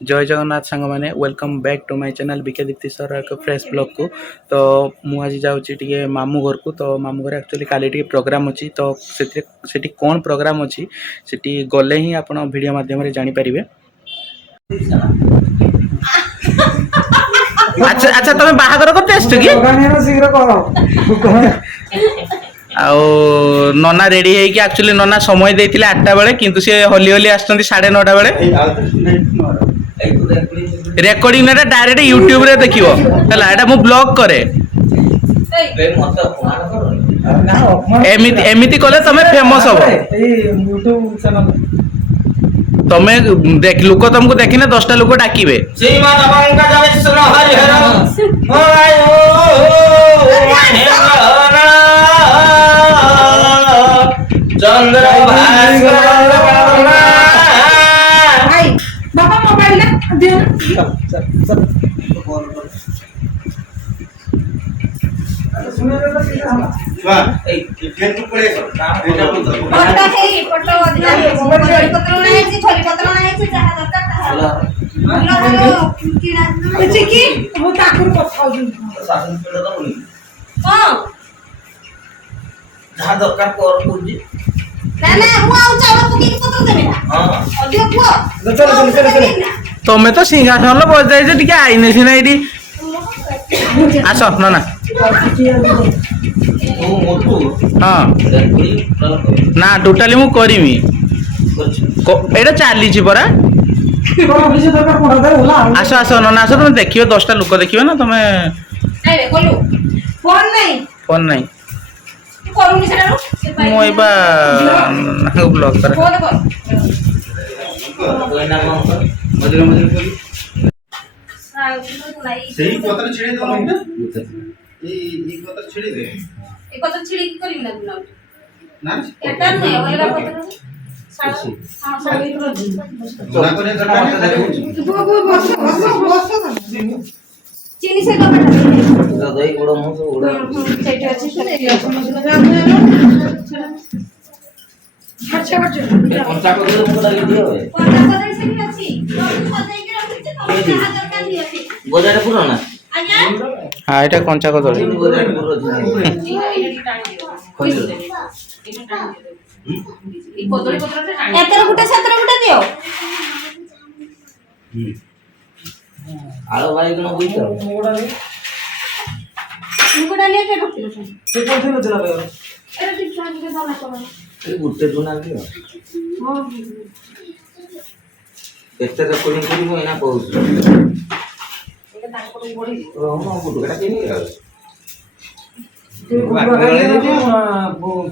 जय जगन्नाथ सांग मैंने welcome back to my channel BK Deepti sir एक फ्रेश ब्लॉग को। तो मुझे जाऊँगी मामू घर को। तो मामू घर एक्चुअली काली प्रोग्राम अच्छी तो से कौन प्रोग्राम अच्छी से गले ही आप वीडियो माध्यम जानीपर। अच्छा अच्छा तुम बाहागर करते आस कि आउ नना रेडी है कि एक्चुअली नना समय देते 8टा बेले किंतु सी हली हली आस 9:30 बेले रेकर्डिंग डायरेक्ट यूट्यूब रे देखियो हला एटा मु ब्लॉग करे एमिति एमिति कले तमे फेमस हो यूट्यूब चैनल तमे देख लोक तुमको देखिने 10टा लोक डाकिबे चंद्र बाबा मोबाइल दे सुने वाह ए फेसबुक पड़े फोटो है फोटो छोरी पत्र नाही ची छोरी पत्र नाही ची जहा दरकार किना की मु ताकुर पठाउ शासन पेड़ तो बोली हां जहा दरकार कर पूजी ना ना मु आउ चावल पकी पत्र देबे ना हां अधिक पुओ चल तमे तो सिंहासन बस जाई जे टिके आइने सिना एडी आस ना ना हाँ ना टोटाली मु करमी एटा चली परा आस आस ना आस तुम देखिए 10टा लोक देखिए ना तुम फोन नहीं ब्लॉग कर सही पत्र छिड़े दो ना ये पत्र छिड़े दे ए पत्र छिड़ी करी ना ना एटा नहीं अलग पत्र हां साड़ी जोना करे करता देखो बस चीनी से टमाटर दही गुड़ मु सब गुड़ सेट अछि अच्छा बच्चे पंचा को दे मुझे डाल दियो पंचा को दे से अछि सजाई के रखि तो हाथ दरकार दियो अछि गोजारे पुरो ना हाँ ये कंचा कदली आलो भाई कोन बुझ तो मुको डालिए के रखिलो से कोन से चला बे अरे ठीक छान के साला तो ए गुट्टे दुना दियो हां एते रेकॉर्डिंग करी मो एना कहू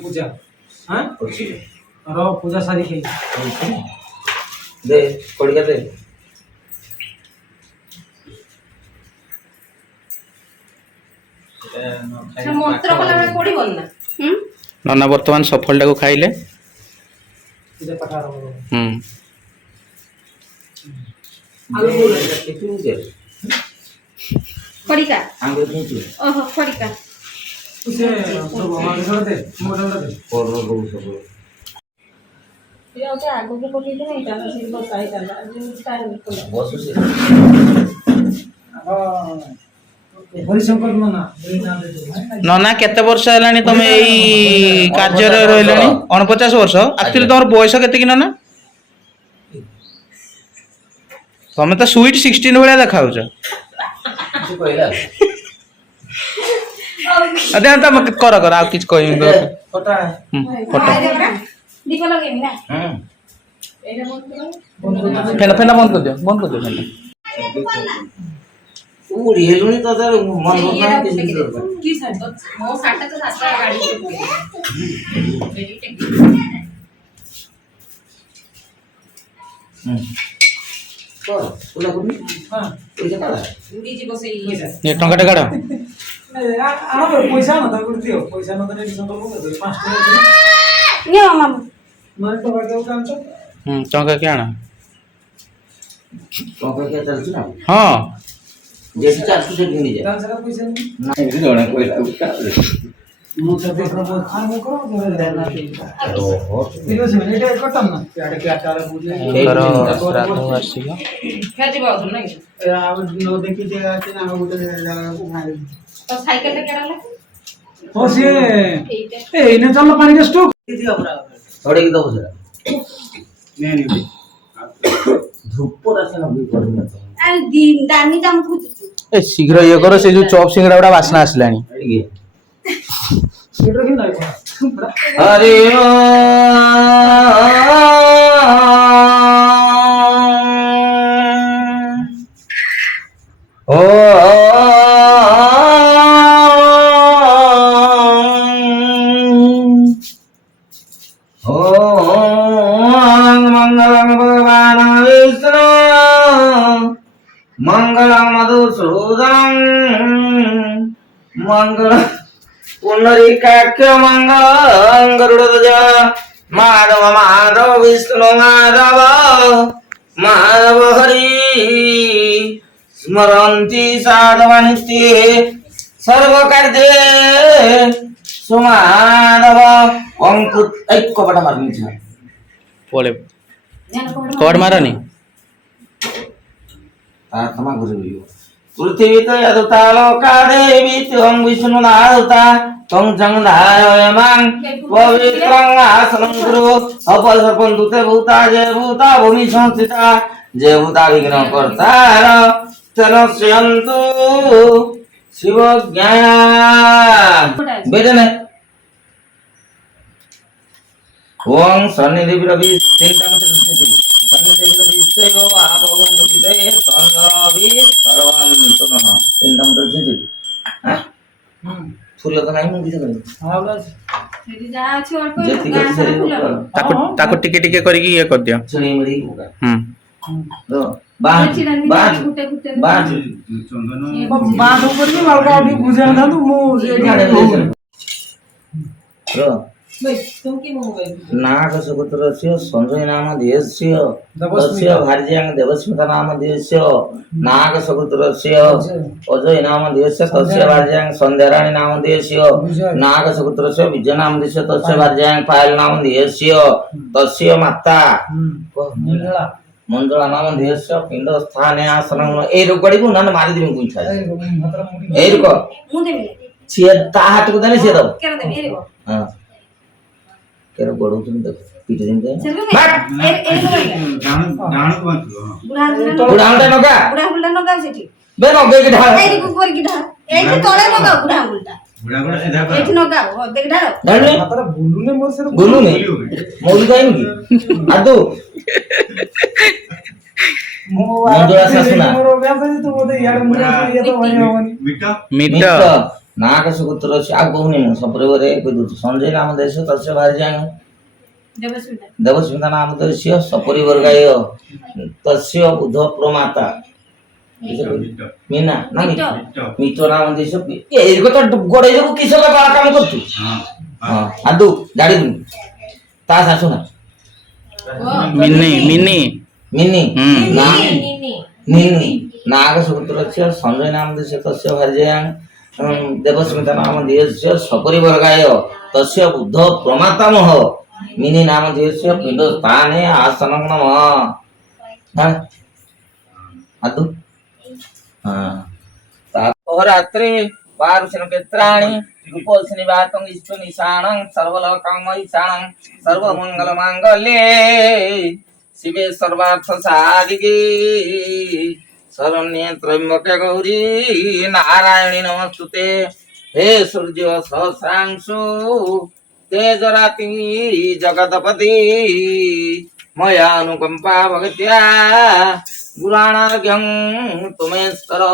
पूजा हाँ पूजा सारी खेल दे पड़ गया दे नना वर्तमान सफलटा को खाइले खड़ीका आंगे नीचे ओहो खड़ीका उसे सब हमारे घर दे मोटर दे और रो सब ये ओके आगो के पकी दे नहीं ताना से बस आई ताना जो स्टाइल निकल बस से हरिशंकर नना केते वर्ष हेलानी तुम एई कार्य रे रहलेनी 49 वर्ष एक्चुअली तोर बयस केते कि नना तुम तो स्वीट 16 भलिया देखाउछ अदे त कर कर आ किछ कहि फोटा फोटा दीप लगेनी ना फेना फेना बंद कर दियो उड़ी हेलुनी तो तार मन होता है की साइड मो साटा तो साटा गाड़ी तो ओला कोनी हां पैसा काढा उडी जी बसे ये टंकाटा काढा आ पैसा न ता दियो पैसा न त एडिशन करबो 5 टका ये मामा मारे टका के काम छ टंका के आना टंका के चल छ ना हां जैसे 400 से नहीं जाए पैसा नहीं ना जणा कोइला ମୁଁ ତ ଦେଖର ବହୁତ ଆରମ୍ଭ କର ଦେନା ଠିକ ଅଛି ମାନେ ଏଟା କଟମ ନା ଆଡେ କି ଆଟାରେ ବୁଝେ ଏଥର ଶ୍ରାଦ୍ଧ ବାର୍ଷିକ ଖେଜିବ ଅସୁନ ନାଇଁ ଏ ଆଉ ନ ଦେଖି ଯେ ଅଛି ନା ଗୋଟେ ଜାଗାକୁ ଭାଇ ତ ସାଇକେଲ ଟା କେଡାଲା ଓ ସିଏ ଏଇନେ ଚାଲ ପାଣିରେ ଷ୍ଟକ୍ ଦିଅ ପୁରା ଛଡେଇକି ଦବୁ ସେଟା ନେ ନେ ଧୂପଟା ସେ ନବି ପଡିନା ଆ ଦାନି ଦାମ ଖୁଜୁଛୁ ଏ ଶୀଘ୍ର ଇଏ କର ସେ ଯୋଉ ଚପ୍ ସିଙ୍ଗଡା ଗୁଡା ବାସ୍ନା ଆସିଲାଣି ସେଟା କି ନାଇଁ ହରି ଓ मंगलम भगवान विष्णु मंगलम मधुसूदन मंगल पुनरीकाक्ष मंगलम गरुड़ध्वज माधव माधव विष्णु माधव माधव हरि स्मरन्ति साधवानित्ये सर्व कार्ये सुमाधव अंकुत एक कपड़ा मारनी चाहिए पोले कॉड मारा नहीं आत्मा गुरु पृथ्वी तो यदुता लोका देवी त्वं विष्णु नादुता त्वं जंगधायमां पवित्रं आसनं गुरु अपसर्पन्तु ते भूता जय भूता भूमि संस्थिता जय भूता विघ्न कर्तार तनस्यन्तु शिव ज्ञान बेटे ने ओम शनि देवी रवि चिंता मत शनि देवी रवि सेव आप ओम रवि शनि सर्वंतु नः चिंता मत फूल तो नहीं मुंगी से हां बस ସେଠି ଯାହା ଅଛି ଅଳ୍ପ जेति कर से ताको टिके टिके करके ये कर दिया छड़ी मड़ी तो ଗୁଟେ बांध ଗୁଟେ बांध बांध ऊपर भी मालका अभी बुझे ना तू मु रो भाई तुम की मोबाइल नाग सुपुत्रस्य संजय नाम देयस्य तस्य भार्यां देवस्मिता नाम देयस्य नाग सुपुत्रस्य अजय नाम देयस्य तस्य भार्यां संध्याराणी नाम देयस्य नाग सुपुत्रस्य विजय नाम देयस्य तस्य भार्यां पायल नाम देयस्य तस्य माता मंगला मंजुला नाम देयस्य पिंड स्थाने आसनं ए रुकड़ी को नन मारी दिम कुछ है ए रुको ମୁଁ ଦେବି छिए ता हाथ को देने से दो କେନ ଦେବି ଏରେ ଗୋ हां केरे बड़ू तुम देख पीट दिन दे ସେଲୁ ମେ ଏ डाण को मत ବୁଢା बुढ़ाउंडा नका ବୁଢା ବୁଢା ନଗା ସେଠି बे नगे के ढाल ଏଇଠି କୁକୁର କି ଢା ଏଇଠି ତଳେ ନଗା ବୁଢା ବୁଢା बुढ़ा बुढ़ा सीधा ଏଇଠି ନଗା ଦେଖ ଢାଳ ढाल मात्र बोलूने मोर से बोलू ने मौली काइन की आदू मंजुला सासुना मोर व्यास है तो बोले यार मुझे ये तो वही होनी मीठा मित्र नाग सुपुत्र से आग बहुनी मो सपरिवारे कोई दूत संजय नाम देश तस्य भार्यां ଦେବସ୍ମିତା देवस्मिता नाम देश सपरिवार गाय तस्य बुध प्रमाता मीना ना मित्र नाम देश ए को तो गोड़े जो किस का बात काम करतु हां आदू गाड़ी ता सासुना मिन्नी मिन्नी मिनी ना नी निनी नाग सुपुत्रस्य संजय नाम देश तस्य भार्यां देवस्मिता नाम देयस्य सपरिवार गाय तस्य बुद्ध प्रमातामह मिनी नाम देयस्य पिंड स्थाने आसनं नम हां आदु हां तापरात्रे वारुषण केत्राणि रूपसनि वातं इष्ट निशानं सर्वलोकमयिषाणं सर्वमंगल मांगल्ये शिवे सर्वार्थ साधिके शरण्ये त्र्यंबके गौरी नारायणी नमस्तुते हे सूर्य सहस्रांशु तेजराति जगतपति मया अनुकंपा भगत्या गुराणार्घ्यं तुमेश्वर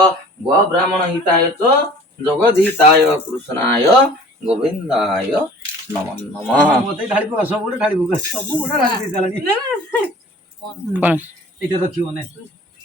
गो ब्राह्मण हिताय च जगद्हिताय कृष्णाय गोविंदाय नमो नमः मोते ढाली पका सब गुडे ढाली पका सब गुडे ढाली दे चलानी कौन एटा रखियो ने